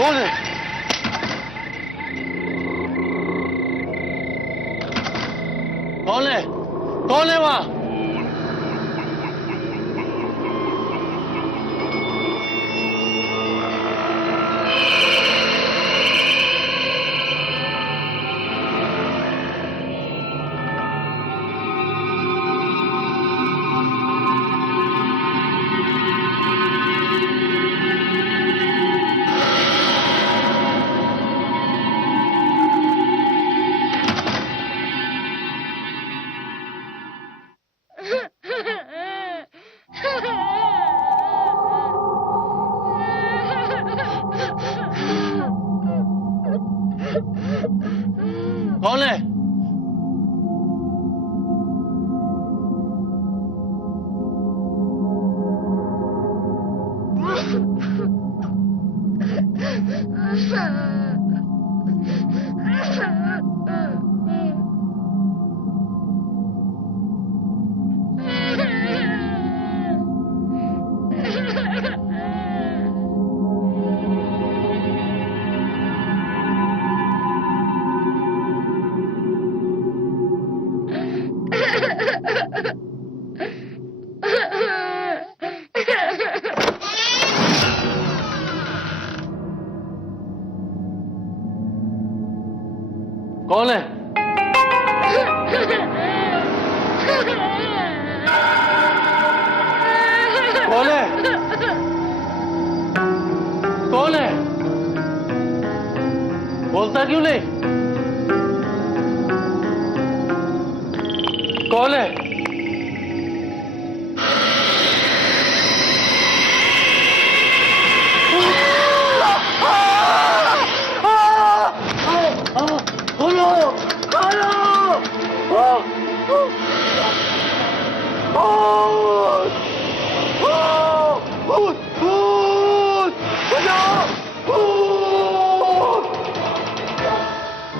कौन है? कौन है? कौन है वहां? कौन है? कौन है? कौन है? कौन है? बोलता क्यों नहीं? कौन है?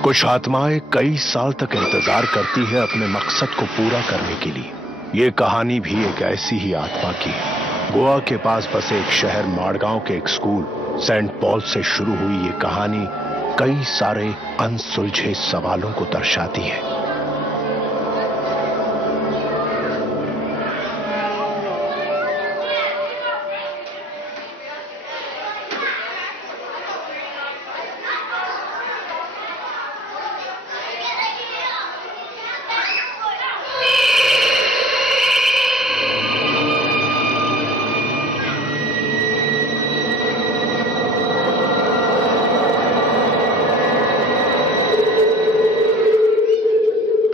कुछ आत्माएं कई साल तक इंतजार करती है अपने मकसद को पूरा करने के लिए। ये कहानी भी एक ऐसी ही आत्मा की है। गोवा के पास बसे एक शहर माड़गांव के एक स्कूल सेंट पॉल से शुरू हुई ये कहानी कई सारे अनसुलझे सवालों को दर्शाती है।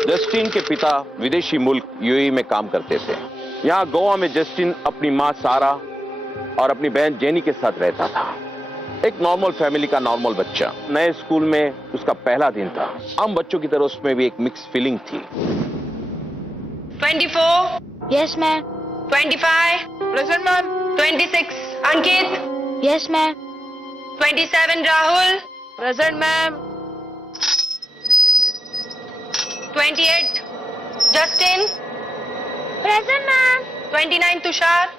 जस्टिन के पिता विदेशी मुल्क यूएई में काम करते थे। यहाँ गोवा में जस्टिन अपनी माँ सारा और अपनी बहन जेनी के साथ रहता था। एक नॉर्मल फैमिली का नॉर्मल बच्चा। नए स्कूल में उसका पहला दिन था। आम बच्चों की तरह उसमें भी एक मिक्स फीलिंग थी। 24 yes ma'am. 25 present ma'am. 26 Ankit yes ma'am. 27 Rahul present ma'am. 28 Justin present ma'am. 29 Tushar.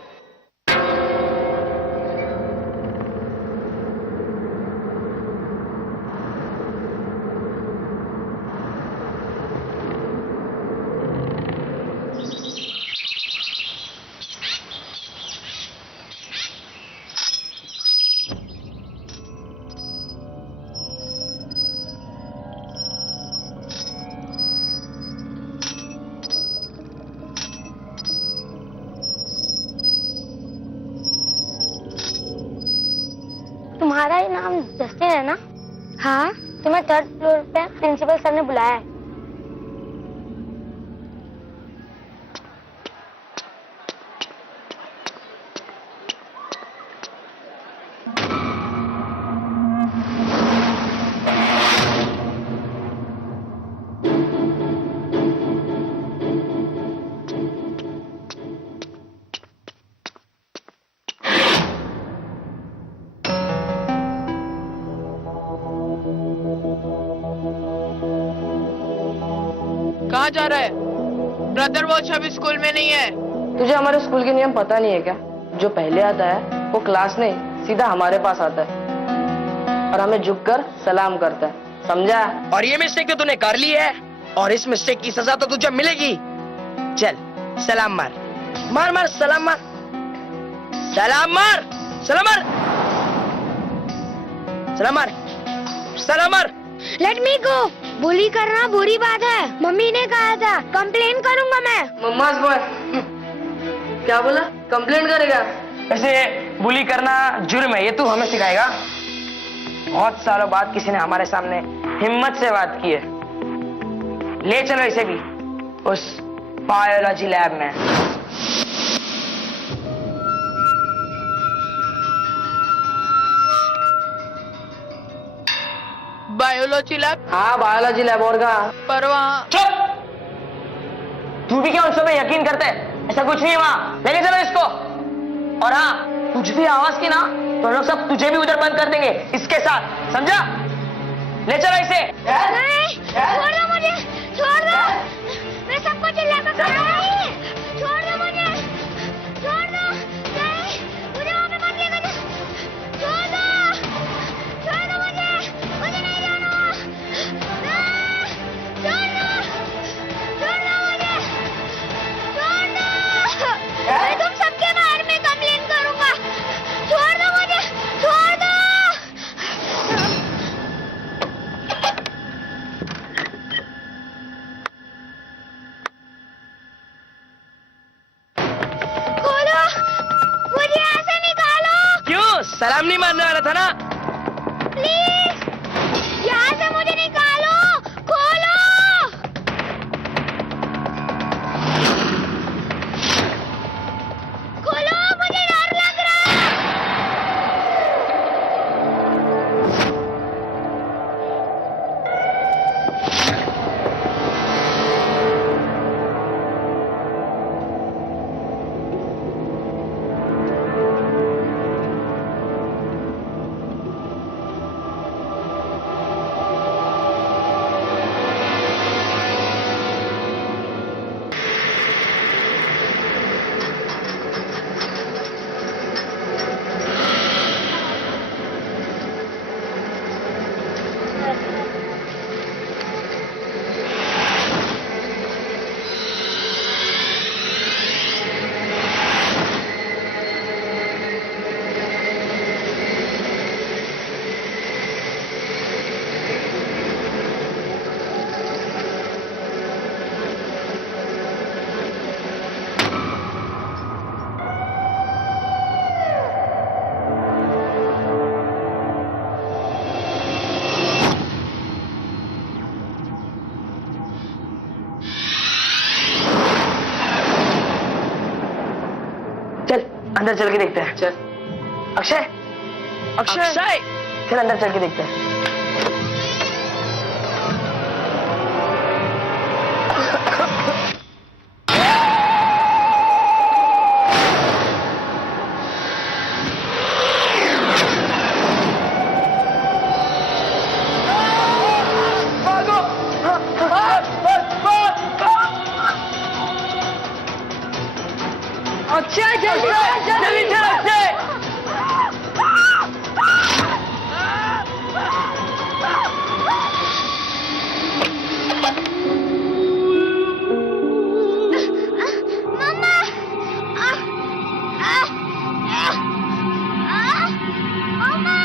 तुम्हारा ही नाम जस्टिन है ना? हाँ। तुम्हें 3rd फ्लोर पे प्रिंसिपल सर ने बुलाया है। कहाँ जा रहा है? ब्रदर वो अभी स्कूल में नहीं है। तुझे हमारे स्कूल के नियम पता नहीं है क्या? जो पहले आता है वो क्लास नहीं सीधा हमारे पास आता है। और हमें झुककर सलाम करता है, समझा? और ये मिस्टेक तो तूने कर ली है और इस मिस्टेक की सजा तो तुझे मिलेगी। चल सलाम मार, मार मार सलाम मार, सलाम मार, सलाम मार, सलाम मार, सलाम मार। लेट मी गो। बुली करना बुरी बात है, मम्मी ने कहा था। कंप्लेन करूंगा मैं। मम्माज बॉय क्या बोला? कंप्लेंट करेगा? वैसे बुली करना जुर्म है, ये तू हमें सिखाएगा? बहुत सालों बाद किसी ने हमारे सामने हिम्मत से बात की है। ले चलो इसे भी उस बायोलॉजी लैब में। Biology lab? हाँ बायोलॉजी लैब। और कहाँ? पर वहाँ चुप! तू भी क्या उन सब में यकीन करता है? ऐसा कुछ नहीं है वहां। लेके चलो इसको। और हाँ, कुछ भी आवाज की ना तो लोग सब तुझे भी उधर बंद कर देंगे इसके साथ, समझा? ले चलो इसे। नहीं, छोड़ दो मुझे, छोड़ दो। मैं सबको चिल्लाकर नहीं, छोड़ दो मुझे, छोड़ दो। नहीं, मुझे वहाँ पे मत लेकर जाओ। छोड़ दो मुझे, मुझे नहीं जाना। नहीं, छोड़ दो मुझे, छोड़ दो। मैं तुम सबके बारे में कंप्लेन करूंगा। छोड़ दो मुझे, छोड़ दो। खोलो, मुझे ऐसे निकालो क्यों? सलाम नहीं मारने वाला था ना? प्लीज। यहाँ से मुझे निकालो, खोलो। खोलो, मुझे डर लग रहा है। चल अंदर चल के देखते हैं। चल। अक्षय, अक्षय, चल अंदर चल के देखते हैं। अक्षय जल्दी जल्दी चल Akshay. Mamma. Mamma.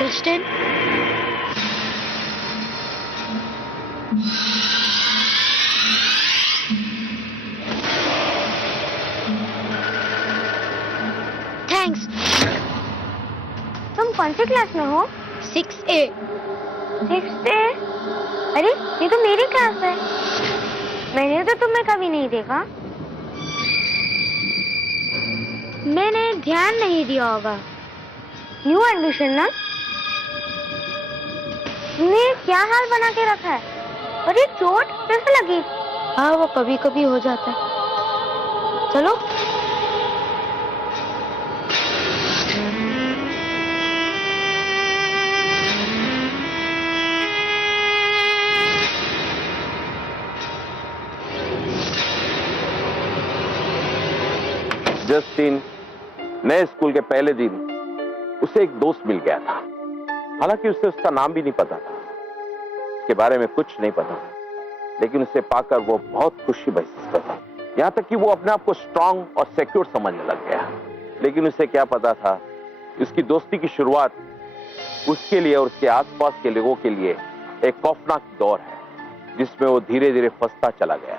Justin, thanks. तुम कौन सी क्लास में हो? 6A। 6A? अरे ये तो मेरी क्लास है। मैंने तो तुम्हें कभी नहीं देखा। मैंने ध्यान नहीं दिया होगा। न्यू एडमिशन ना? तुमने क्या हाल बना के रखा है? अरे चोट कैसे लगी? हाँ वो कभी कभी हो जाता है। चलो। जस्टिन नए स्कूल के पहले दिन उसे एक दोस्त मिल गया था। हालांकि उसे उसका नाम भी नहीं पता था, उसके बारे में कुछ नहीं पता था, लेकिन उसे पाकर वो बहुत खुशी महसूस करता, यहां तक कि वो अपने आप को स्ट्रांग और सिक्योर समझने लग गया। लेकिन उसे क्या पता था, उसकी दोस्ती की शुरुआत उसके लिए और उसके आसपास के लोगों के लिए एक खौफनाक दौर है, जिसमें वो धीरे धीरे फंसता चला गया।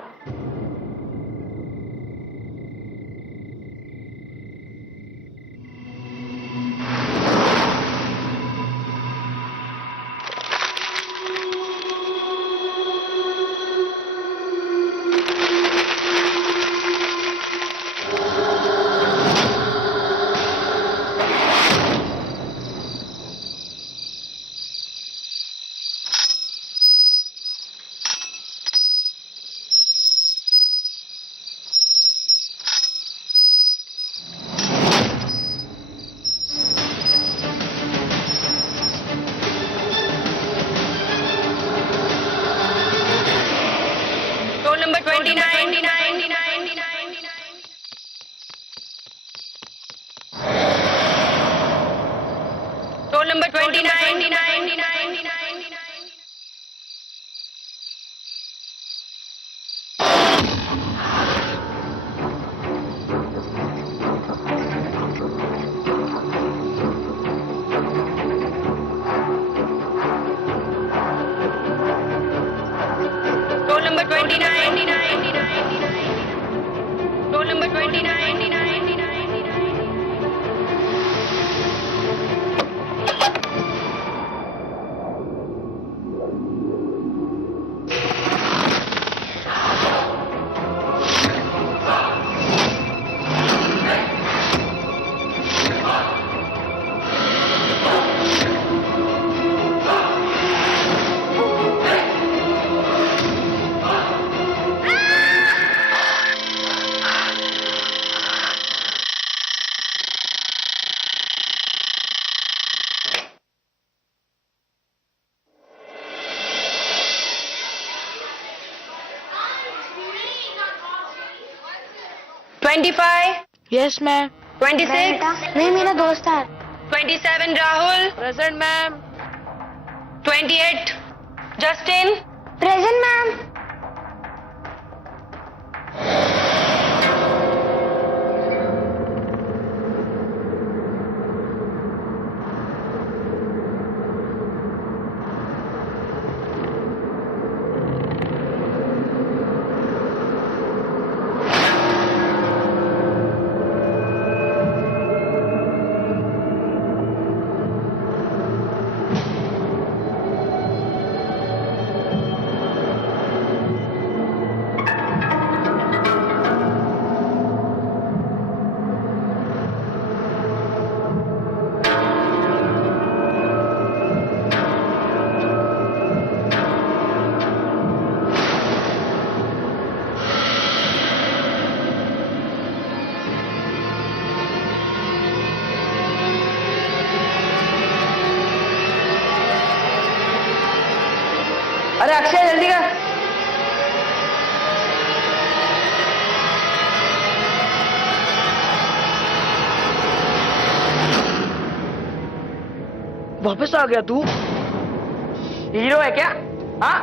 Roll number 29. Roll number 29. Roll number 29. Roll number 29. Yes ma'am. 26. नहीं मेरा दोस्त है। 27 Rahul. Present ma'am. 28 Justin. Present ma'am. अरे अक्षय जल्दी कर। वापस आ गया तू? हीरो है क्या? हाँ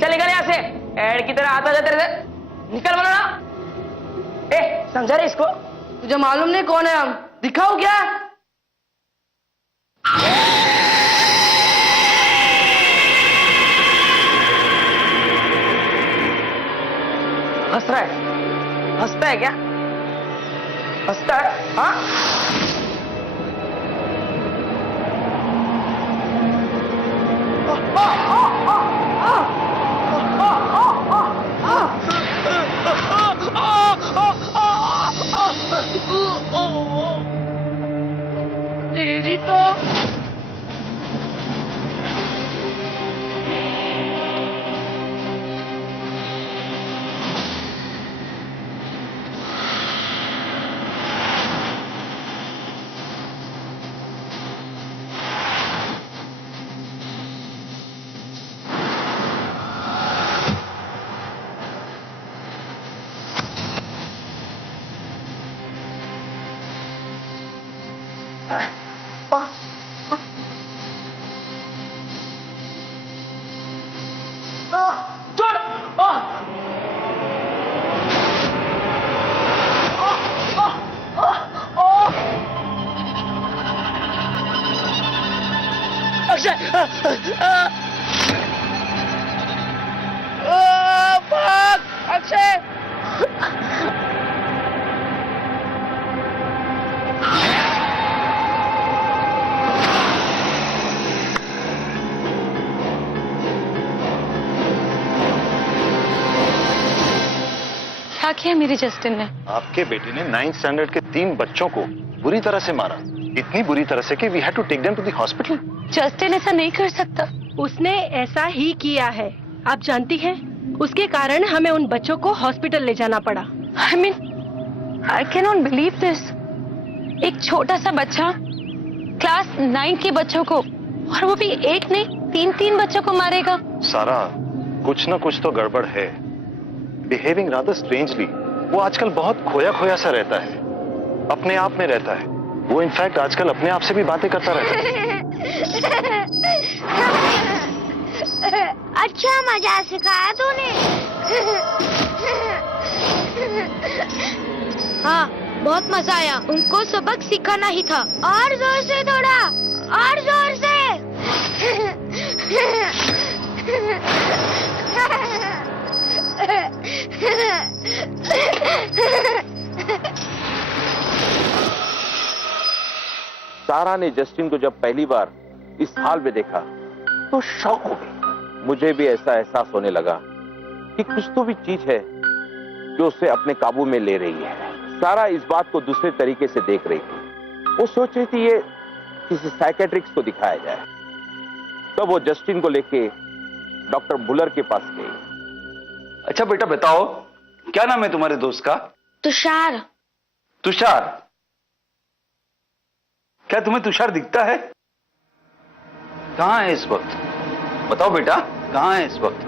चल निकल यहां से, एड की तरह आता जा तेरे से, निकल बोलो ना। समझा रहे इसको? तुझे मालूम नहीं कौन है हम? दिखाओ क्या? हंस रहा है? हंसता है क्या? हंसता है? हाँ अक्षय क्या किया मेरी जस्टिन ने? आपके बेटे ने 9th स्टैंडर्ड के 3 बच्चों को बुरी तरह से मारा, इतनी बुरी तरह से कि we had to take them to the hospital. Justin ऐसा नहीं कर सकता। उसने ऐसा ही किया है। आप जानती हैं, उसके कारण हमें उन बच्चों को हॉस्पिटल ले जाना पड़ा। I mean, I cannot believe this. एक छोटा सा बच्चा क्लास 9 के बच्चों को, और वो भी एक नहीं 3 बच्चों को मारेगा। सारा, कुछ ना कुछ तो गड़बड़ है। Behaving rather strangely. वो आजकल बहुत खोया खोया सा रहता है, अपने आप में रहता है। वो इनफैक्ट आजकल अपने आप से भी बातें करता रहता है। अच्छा मजा सिखाया तूने। हाँ, बहुत मजा आया। उनको सबक सिखाना ही था। और जोर से थोड़ा, और जोर से। सारा ने जस्टिन को जब पहली बार इस हाल में देखा तो शॉक हो गई। मुझे भी ऐसा एहसास होने लगा कि कुछ तो भी चीज है जो उसे अपने काबू में ले रही है। सारा इस बात को दूसरे तरीके से देख रही थी। वो सोच रही थी ये किसी साइकेट्रिस्ट को दिखाया जाए। तब वो जस्टिन को लेके डॉक्टर बुलर के पास गई। अच्छा बेटा बताओ, क्या नाम है तुम्हारे दोस्त का? तुषार। तुषार? क्या तुम्हें तुषार दिखता है? कहां है इस वक्त? बताओ बेटा, कहां है इस वक्त?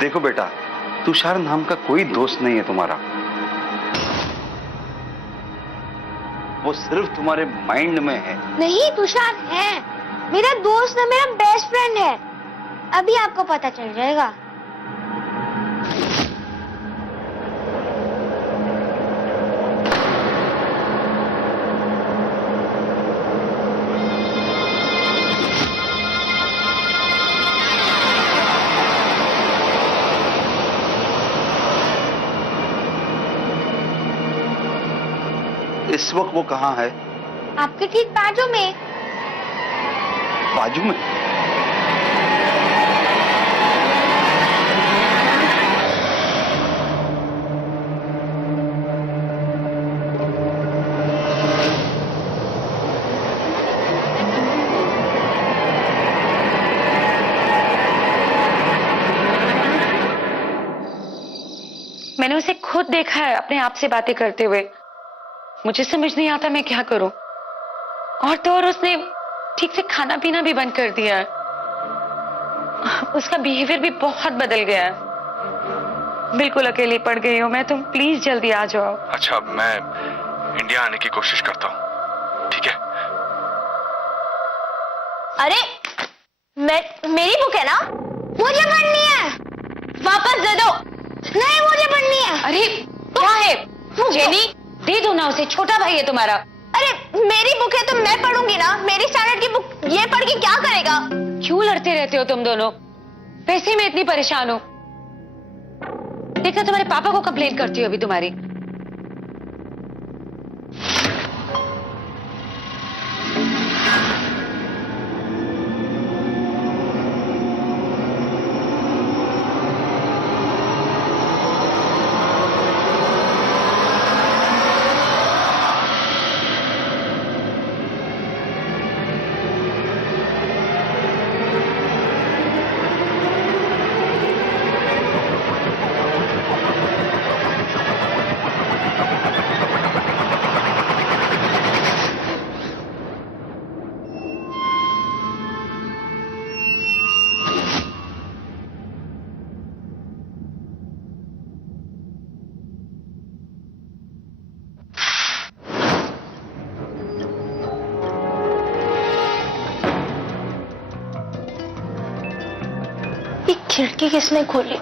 देखो बेटा, तुषार नाम का कोई दोस्त नहीं है तुम्हारा। वो सिर्फ तुम्हारे माइंड में है। नहीं, तुषार है मेरा दोस्त है, मेरा बेस्ट फ्रेंड है। अभी आपको पता चल जाएगा। इस वक्त वो कहां है? आपके ठीक बाजू में। बाजू में? मैंने उसे खुद देखा है अपने आप से बातें करते हुए। मुझे समझ नहीं आता मैं क्या करूं। और तो और उसने ठीक से खाना पीना भी बंद कर दिया है। उसका बिहेवियर भी बहुत बदल गया है। बिल्कुल अकेली पड़ गई हूं मैं। तुम प्लीज जल्दी आ जाओ। अच्छा, मैं इंडिया आने की कोशिश करता हूँ, ठीक है? अरे मेरी बुक है ना, मुझे पढ़नी है। वापस दे दो। नहीं, मुझे पढ़नी है। अरे क्या है जेनी, दे दो ना उसे, छोटा भाई है तुम्हारा। अरे मेरी बुक है तो मैं पढ़ूंगी ना। मेरी स्टैंडर्ड की बुक ये पढ़ के क्या करेगा? क्यों लड़ते रहते हो तुम दोनों? वैसे मैं इतनी परेशान हूं। देखा, तुम्हारे पापा को कंप्लेंट करती हूँ अभी तुम्हारी। खिड़की किसने खोली?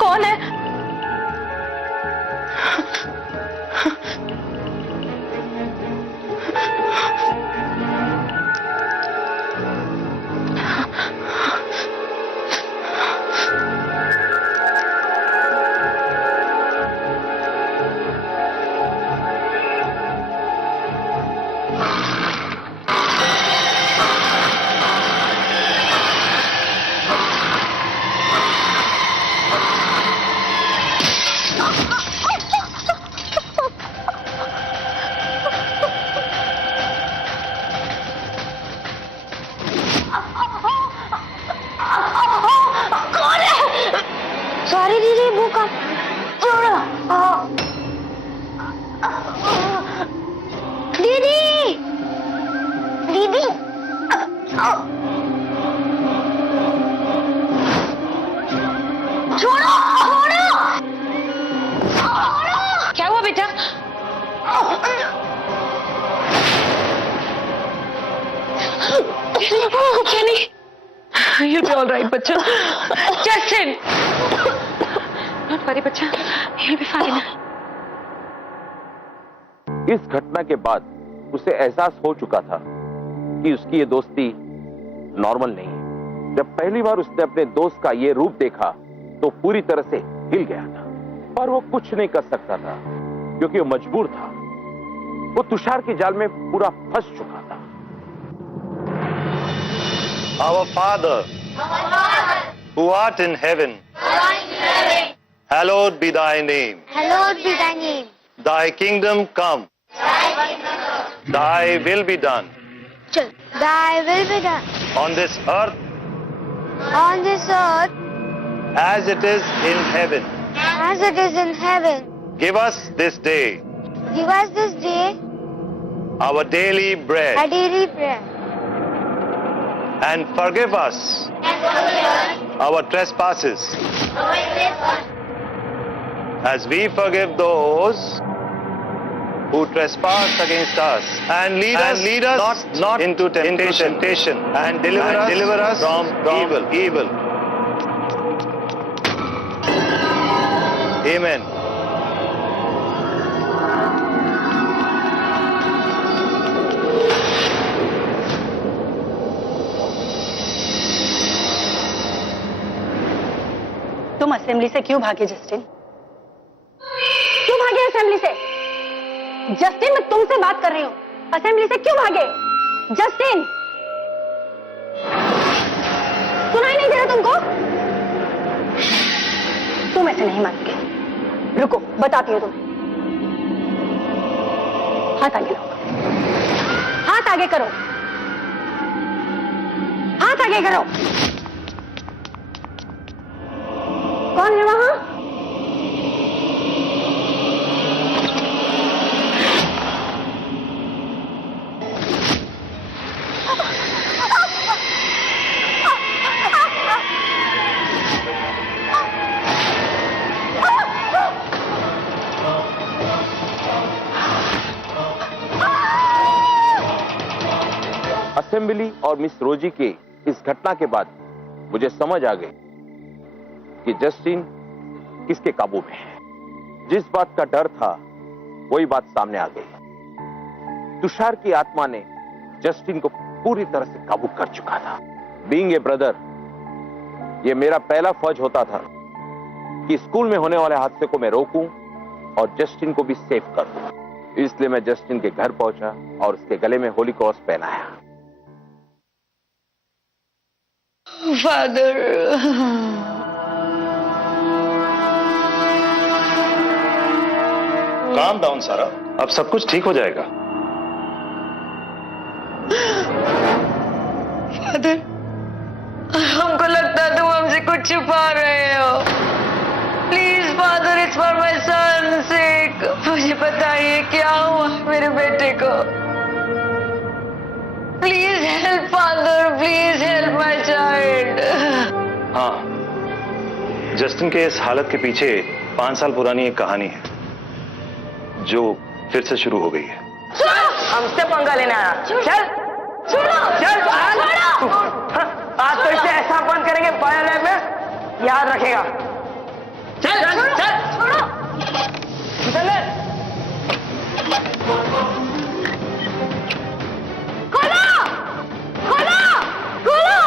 कौन है? सॉरी दीदी, वो काम छोड़ो। दीदी, दीदी, छोड़ो, छोड़ो, क्या हुआ बेटा? Jenny, you'll be all right, बच्चा. Justin, don't worry, बच्चा. You'll be fine. इस घटना के बाद उसे एहसास हो चुका था कि उसकी ये दोस्ती नॉर्मल नहीं है। जब पहली बार उसने अपने दोस्त का ये रूप देखा तो पूरी तरह से हिल गया था, पर वो कुछ नहीं कर सकता था क्योंकि वो मजबूर था। वो तुषार के जाल में पूरा फंस चुका था। Our Father, who art in heaven, hallowed be thy name. Hallowed be thy name. Thy kingdom come. Thy will be done चल, thy will be done on this earth on this earth as it is in heaven. as it is in heaven. Give us this day Give us this day our daily our bread, daily bread, and forgive us our trespasses as we forgive those who trespass against us, and lead us not into temptation, and deliver us from evil. Amen. तुम assembly से क्यों भागे Justin? क्यों भागे assembly से? Justin, मैं तुमसे बात कर रही हूँ। असेंबली से क्यों भागे? जस्टिन, सुनाई नहीं दे रहा तुमको? तुम ऐसे नहीं मानोगे। रुको, बताती हूँ तुम्हें। हाथ आगे लो, हाथ आगे करो, हाथ आगे करो। कौन है वहां? असेंबली और मिस रोजी के इस घटना के बाद मुझे समझ आ गई कि जस्टिन किसके काबू में है। जिस बात का डर था वही बात सामने आ गई। तुषार की आत्मा ने जस्टिन को पूरी तरह से काबू कर चुका था। बीइंग ए ब्रदर, यह मेरा पहला फर्ज होता था कि स्कूल में होने वाले हादसे को मैं रोकूं और जस्टिन को भी सेफ कर दूं। इसलिए मैं जस्टिन के घर पहुंचा और उसके गले में होली क्रॉस पहनाया। फादर, Calm down, सारा। अब सब कुछ ठीक हो जाएगा। फादर, हमको लगता है तुम हमसे कुछ छुपा रहे हो। Please father, it's for my son sake. मुझे बताइए क्या हुआ मेरे बेटे को। Please help father, please help my child. हाँ, जस्टिन के इस हालत के पीछे 5 साल पुरानी एक कहानी है जो फिर से शुरू हो गई है। हमसे पंगा लेना आया। चल चल आज तो इसे ऐसा बंद करेंगे बायो लैब में, याद रखेगा। चल चल चल चल खोलो खोलो खोलो खोलो।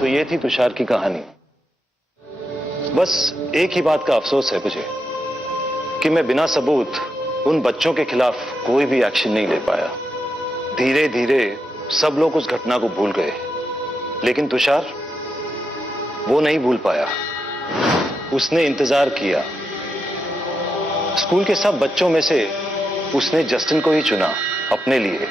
तो ये थी तुषार की कहानी। बस एक ही बात का अफसोस है मुझे कि मैं बिना सबूत उन बच्चों के खिलाफ कोई भी एक्शन नहीं ले पाया। धीरे धीरे सब लोग उस घटना को भूल गए, लेकिन तुषार वो नहीं भूल पाया। उसने इंतजार किया। स्कूल के सब बच्चों में से उसने जस्टिन को ही चुना अपने लिए।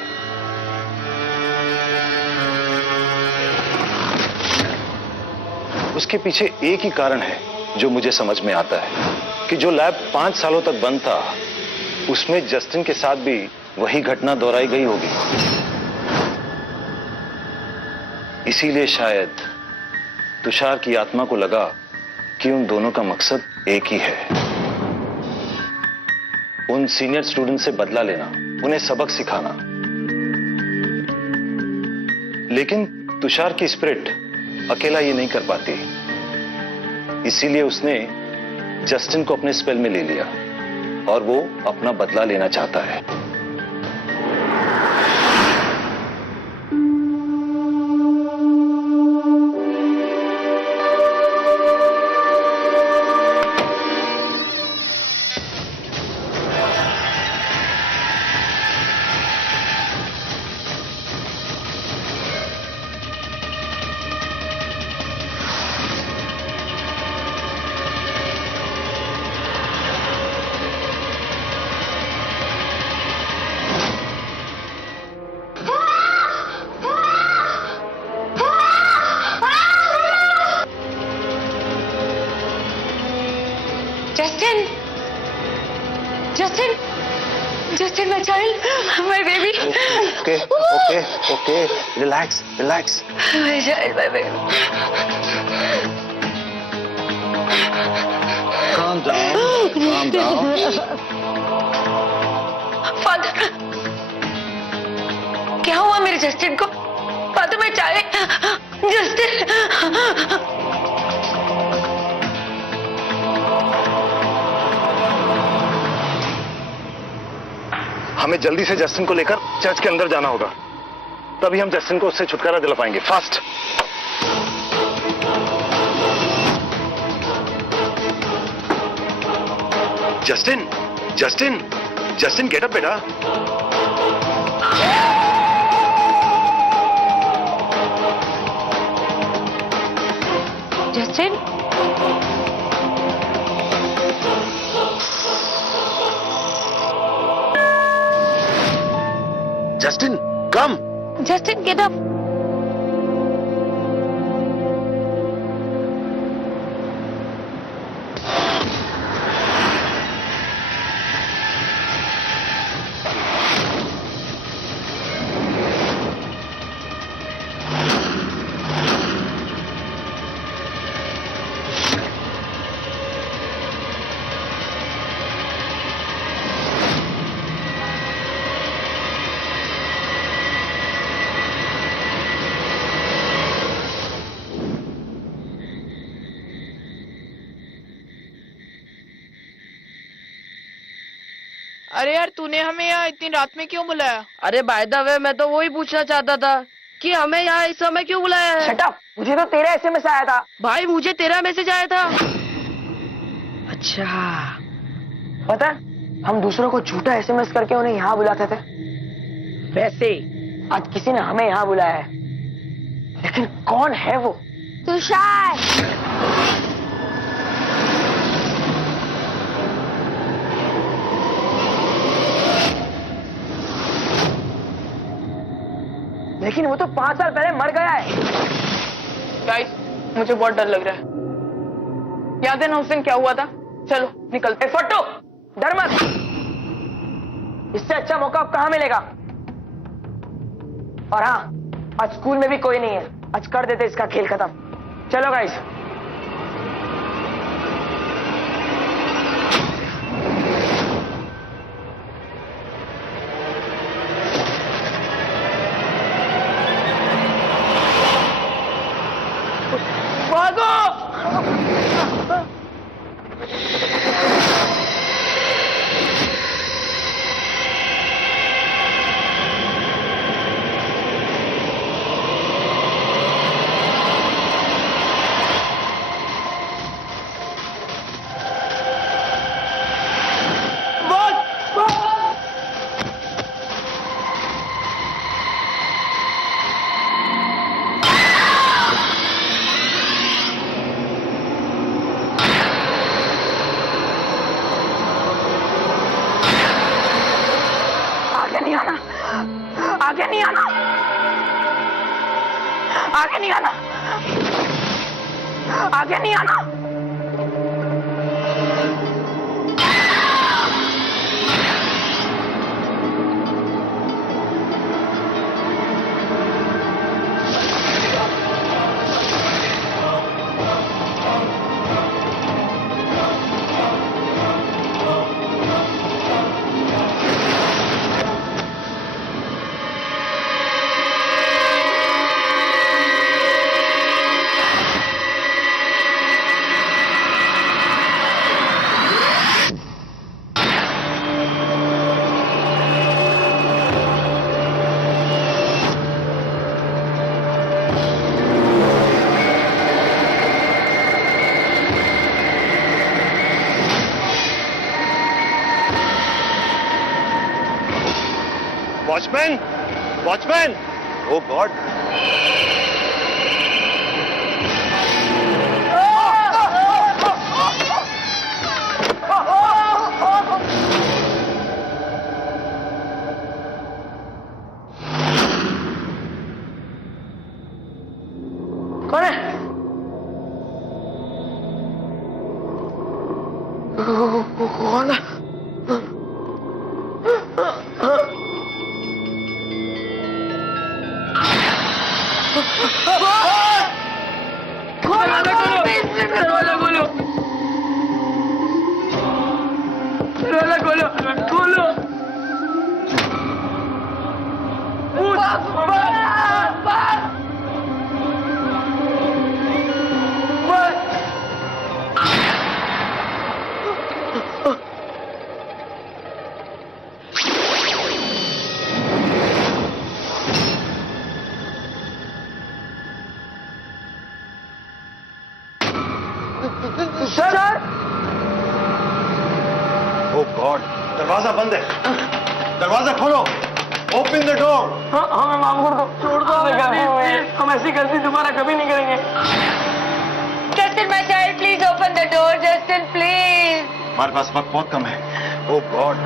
उसके पीछे एक ही कारण है जो मुझे समझ में आता है कि जो लैब 5 सालों तक बंद था उसमें जस्टिन के साथ भी वही घटना दोहराई गई होगी। इसीलिए शायद तुषार की आत्मा को लगा कि उन दोनों का मकसद एक ही है, उन सीनियर स्टूडेंट से बदला लेना, उन्हें सबक सिखाना। लेकिन तुषार की स्पिरिट अकेला ये नहीं कर पाती, इसीलिए उसने जस्टिन को अपने स्पेल में ले लिया और वो अपना बदला लेना चाहता है। Justin! Justin! Justin, my child, my baby. Okay. Relax. My child, my baby. Calm down. Father, क्या हुआ मेरे जस्टिन को? Father, my child, Justin. हमें जल्दी से जस्टिन को लेकर चर्च के अंदर जाना होगा, तभी हम जस्टिन को उससे छुटकारा दिला पाएंगे। फास्ट। जस्टिन गेट अप बेटा। Justin? Justin, come. Justin, get up. अरे यार तूने हमें यहाँ इतनी रात में क्यों बुलाया? अरे बाय द वे मैं तो वही पूछना चाहता था कि हमें यहाँ इस समय क्यों बुलाया है। शट अप, मुझे तो तेरा एसएमएस आया था। भाई मुझे तेरा मैसेज आया था। अच्छा पता है, हम दूसरों को झूठा एसएमएस करके उन्हें यहाँ बुलाते थे। वैसे आज किसी ने हमें यहाँ बुलाया है, लेकिन कौन है वो? तुषार, लेकिन वो तो 5 साल पहले मर गया है। गाइस मुझे बहुत डर लग रहा है। याद है ना उस दिन क्या हुआ था? चलो निकलते। फट्टू डर मत, इससे अच्छा मौका अब कहां मिलेगा। और हाँ, आज स्कूल में भी कोई नहीं है, आज कर देते इसका खेल खत्म। चलो गाइस। आगे नहीं आना, आगे नहीं आना, आगे नहीं आना। वॉचमैन, वॉचमैन, ओ गॉड। कौन है? कौन है? दरवाजा खोलो, दरवाजा खोलो, खोलो। सर, ओ गॉड, दरवाजा बंद है। दरवाजा खोलो, ओपन द डोर। हमें माफ कर दो, छोड़ दो हमें, हम ऐसी गलती दोबारा कभी नहीं करेंगे। Justin, my child, please open the door. Justin, please. हमारे पास वक्त बहुत कम है। ओ गॉड।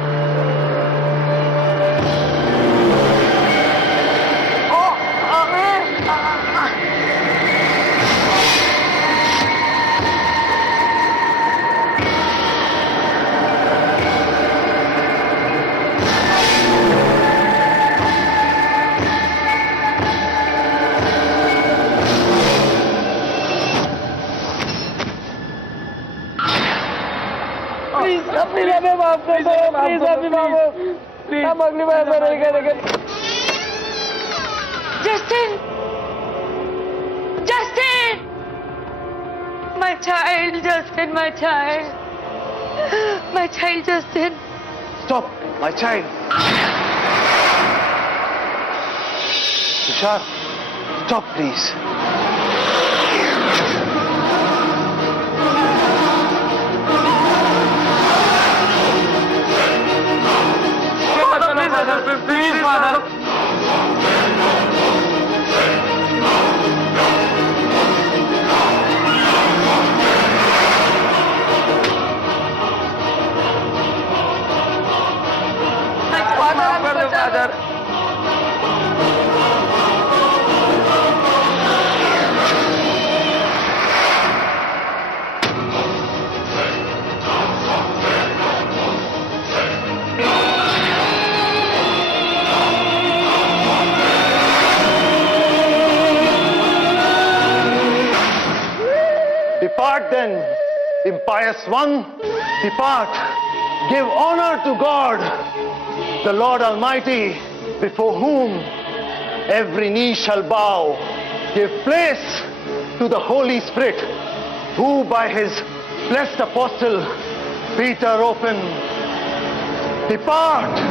प्लीज हमें माफ कर दो, प्लीज हमें माफ कर दो, प्लीज हम अगली बार ऐसा नहीं करेंगे। Justin! Justin! My child, Justin, my child. My child, Justin. Stop, My child. Tushar, stop please. Please, father. Father. Depart then, impious one, depart. Give honor to God, the Lord Almighty, before whom every knee shall bow. Give place to the Holy Spirit, who by his blessed apostle Peter opened. Depart.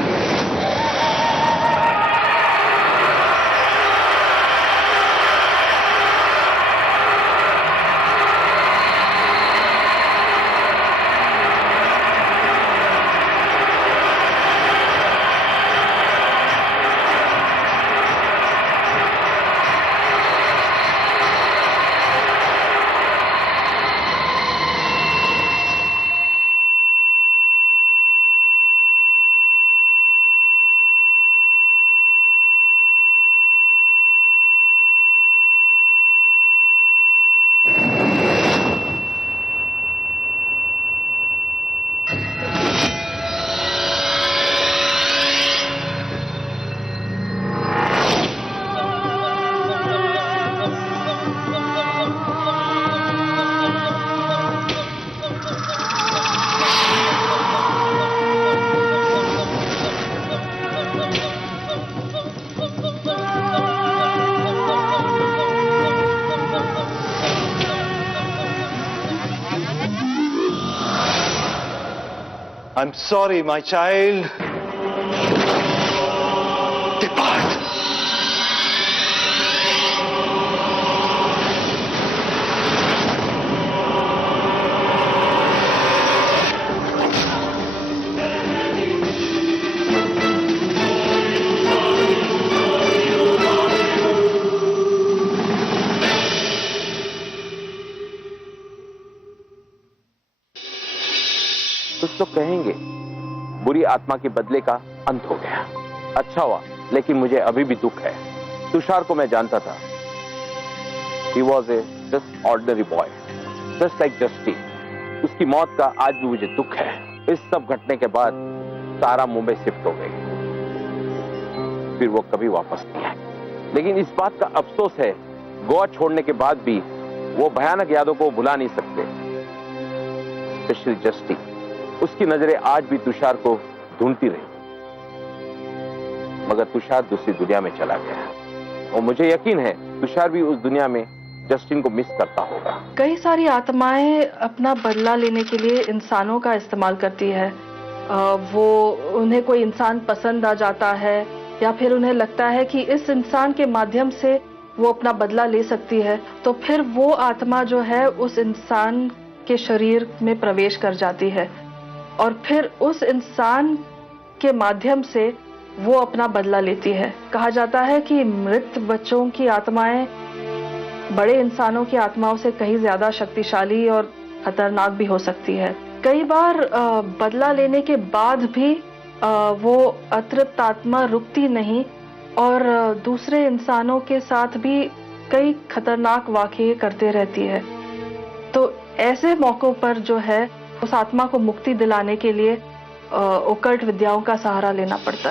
I'm sorry, my child. Depart. कुछ तो कहेंगे बुरी आत्मा के बदले का अंत हो गया। अच्छा हुआ, लेकिन मुझे अभी भी दुख है। तुषार को मैं जानता था। He was a just ordinary boy, just like Justin। उसकी मौत का आज भी मुझे दुख है। इस सब घटने के बाद सारा मुंबई शिफ्ट हो गई, फिर वो कभी वापस नहीं आई। लेकिन इस बात का अफसोस है, गोवा छोड़ने के बाद भी वो भयानक यादों को भुला नहीं सकते। स्पेशली जस्टिन, उसकी नजरें आज भी तुषार को ढूंढती रही, मगर तुषार दूसरी दुनिया में चला गया। और मुझे यकीन है तुषार भी उस दुनिया में जस्टिन को मिस करता होगा। कई सारी आत्माएं अपना बदला लेने के लिए इंसानों का इस्तेमाल करती है। वो उन्हें कोई इंसान पसंद आ जाता है, या फिर उन्हें लगता है कि इस इंसान के माध्यम से वो अपना बदला ले सकती है, तो फिर वो आत्मा जो है उस इंसान के शरीर में प्रवेश कर जाती है और फिर उस इंसान के माध्यम से वो अपना बदला लेती है। कहा जाता है कि मृत बच्चों की आत्माएं बड़े इंसानों की आत्माओं से कहीं ज्यादा शक्तिशाली और खतरनाक भी हो सकती है। कई बार बदला लेने के बाद भी वो अतृप्त आत्मा रुकती नहीं और दूसरे इंसानों के साथ भी कई खतरनाक वाकये करते रहती है। तो ऐसे मौकों पर जो है उस आत्मा को मुक्ति दिलाने के लिए ओकल्ट विद्याओं का सहारा लेना पड़ता है।